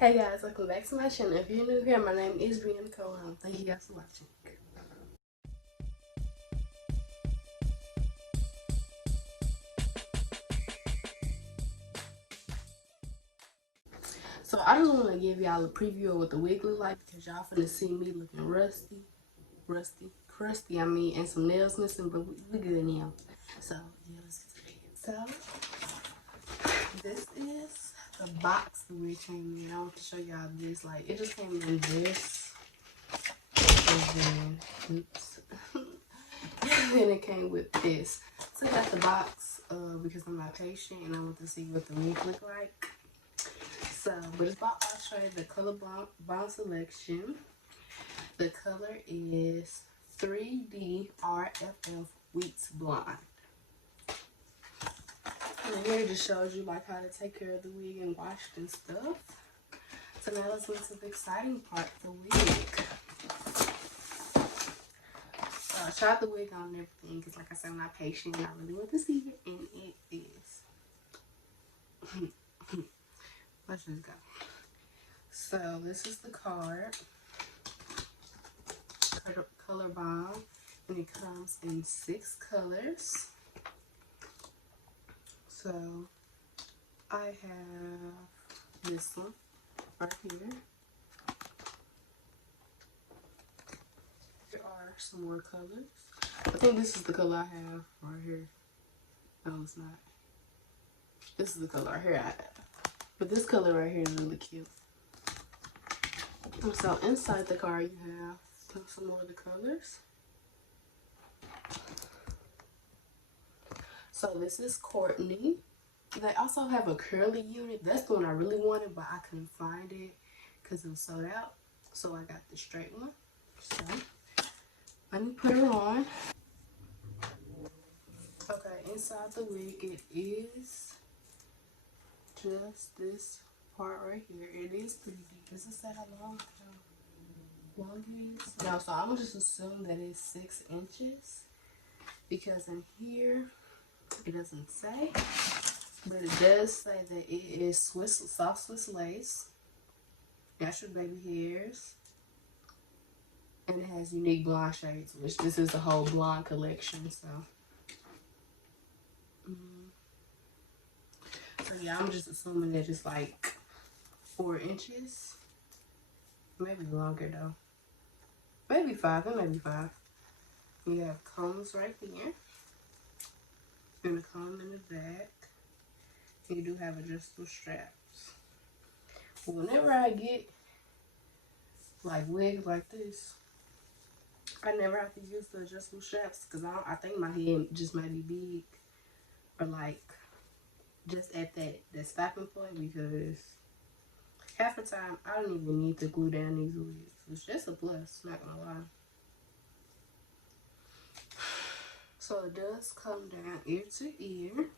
Hey guys, welcome back to my channel. If you're new here, my name is Brianna Cole. Thank you guys for watching. So I just want to give y'all a preview of what the wig look like because y'all finna see me looking crusty, and some nails missing, but we good now. So yeah, let's get to it. So this is the box the wig came in. I want to show y'all this. Like, it just came in this, and then oops. And then it came with this. So I got the box because I'm not patient and I want to see what the wig look like. So, but it's by Outre, the COLORBOMB selection. The color is 3D RFF Wheats Blonde. And here it just shows you like how to take care of the wig and wash it and stuff. So now let's get to the exciting part, the wig. I tried the wig on and everything because, like I said, I'm not patient and I really want to see it, and it is. Let's just go. So this is the card, COLORBOMB, and it comes in 6 colors. So I have this one right here. There are some more colors. I think this is the color I have right here. No, it's not. This is the color right here I have. But this color right here is really cute. So inside the card you have some more of the colors. So this is Courtney. They also have a curly unit. That's the one I really wanted, but I couldn't find it because it was sold out. So I got the straight one. So let me put her on. Okay, inside the wig it is just this part right here. It is 3D. Does it say how long it is? No, so I'm gonna just assume that it's 6 inches because in here it doesn't say, but it does say that it is soft Swiss lace, natural baby hairs, and it has unique blonde shades, which this is the whole blonde collection. So so yeah, I'm just assuming that it's like 4 inches, maybe longer though, maybe 5. It may be 5. You have combs right here, and a comb in the back. You do have adjustable straps. Whenever I get like wigs like this, I never have to use the adjustable straps because I think my head just might be big, or like just at that stopping point, because half the time I don't even need to glue down these wigs. It's just a plus, not gonna lie. So it does come down ear to ear,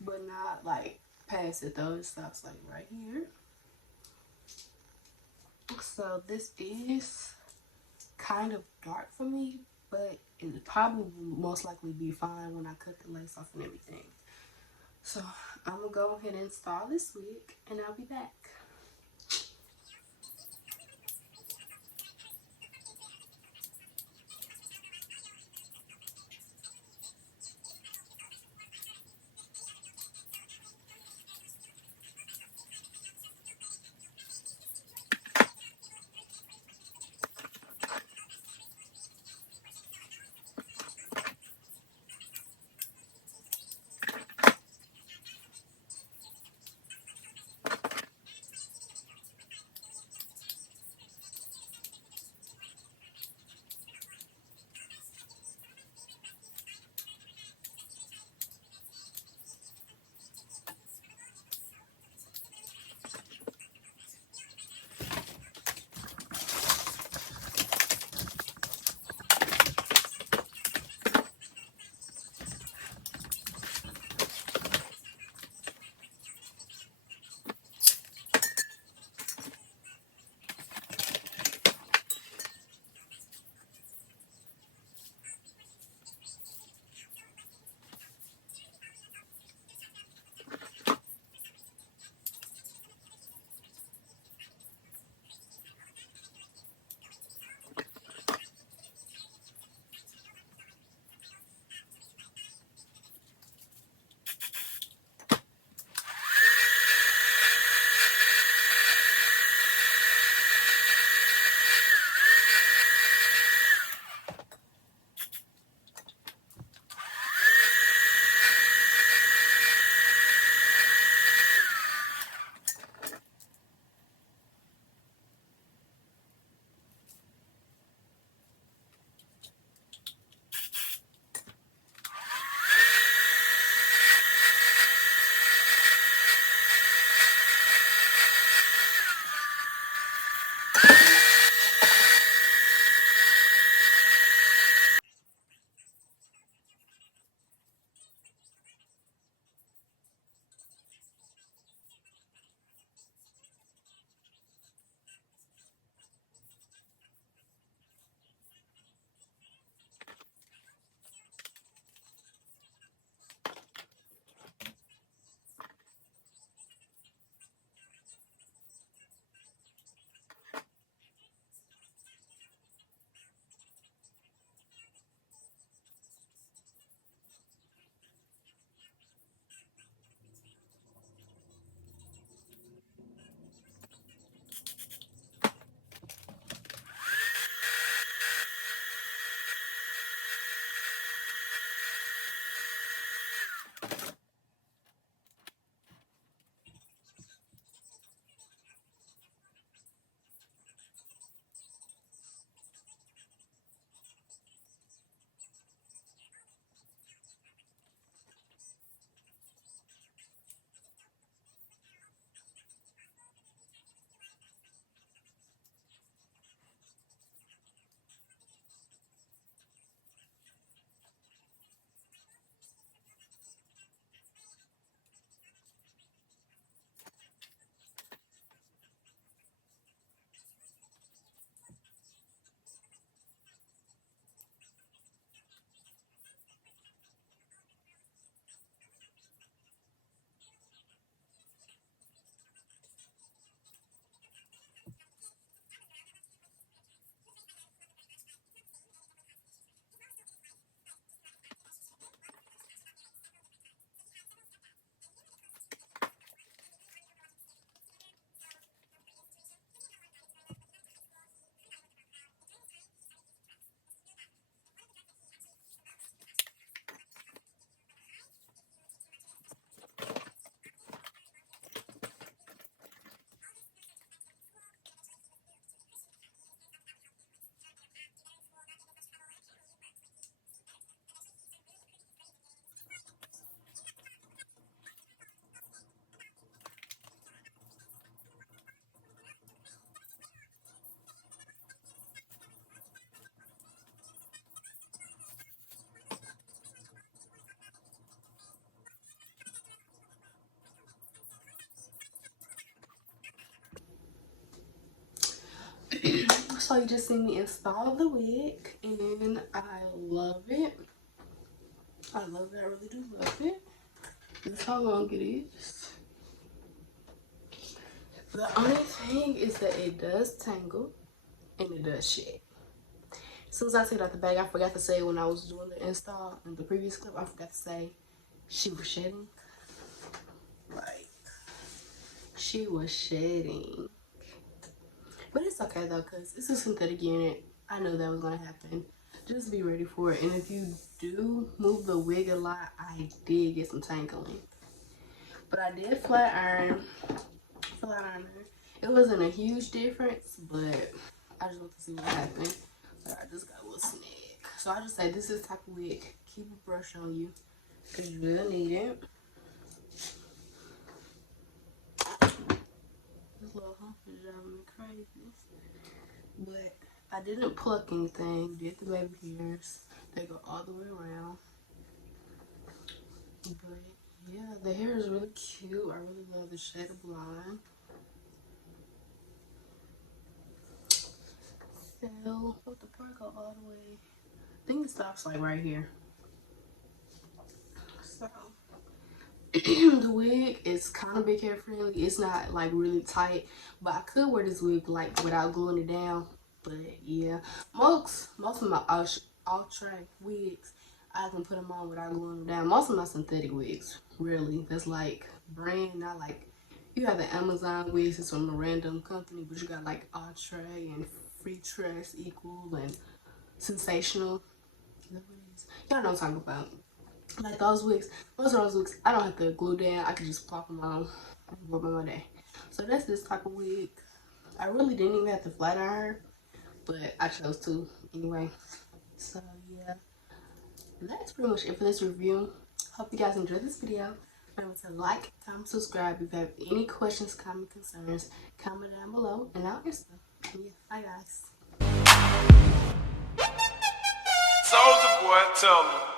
but not like past it though. It stops like right here. So this is kind of dark for me, but it probably will most likely be fine when I cut the lace off and everything. So I'm gonna go ahead and install this wig and I'll be back. So you just seen me install the wig, and I love it. I love it. I really do love it. This is how long it is. The only thing is that it does tangle and it does shed. As soon as I take it out the bag, I forgot to say when I was doing the install in the previous clip, I forgot to say she was shedding. Like, she was shedding. But it's okay though, because it's a synthetic unit. I know that was going to happen. Just be ready for it. And if you do move the wig a lot, I did get some tangling. But I did flat iron her. It wasn't a huge difference, but I just want to see what happened. But I just got a little snag. So I just say this is the type of wig. Keep a brush on you, because you will need it. This little hump is driving me crazy. But I didn't pluck anything. Did the baby hairs. They go all the way around. But yeah, the hair is really cute. I really love the shade of blonde. So, let the part go all the way. I think it stops like right here. So, the wig is kind of big hair friendly. It's not like really tight, but I could wear this wig like without gluing it down. But yeah, most of my Outre wigs, I can put them on without gluing them down. Most of my synthetic wigs, really, that's like brand, not like, you have the Amazon wigs, it's from a random company, but you got like Outre and Free Tress Equal and Sensational. Y'all know what I'm talking about. Like those wigs, most of those wigs, I don't have to glue down. I can just pop them on and go about my day. So that's this type of wig. I really didn't even have to flat iron, but I chose to anyway. So yeah, that's pretty much it for this review. Hope you guys enjoyed this video. Remember to like, comment, subscribe. If you have any questions, comment, concerns, comment down below and I'll answer them. Yeah, bye guys. Soulja Boy, tell me.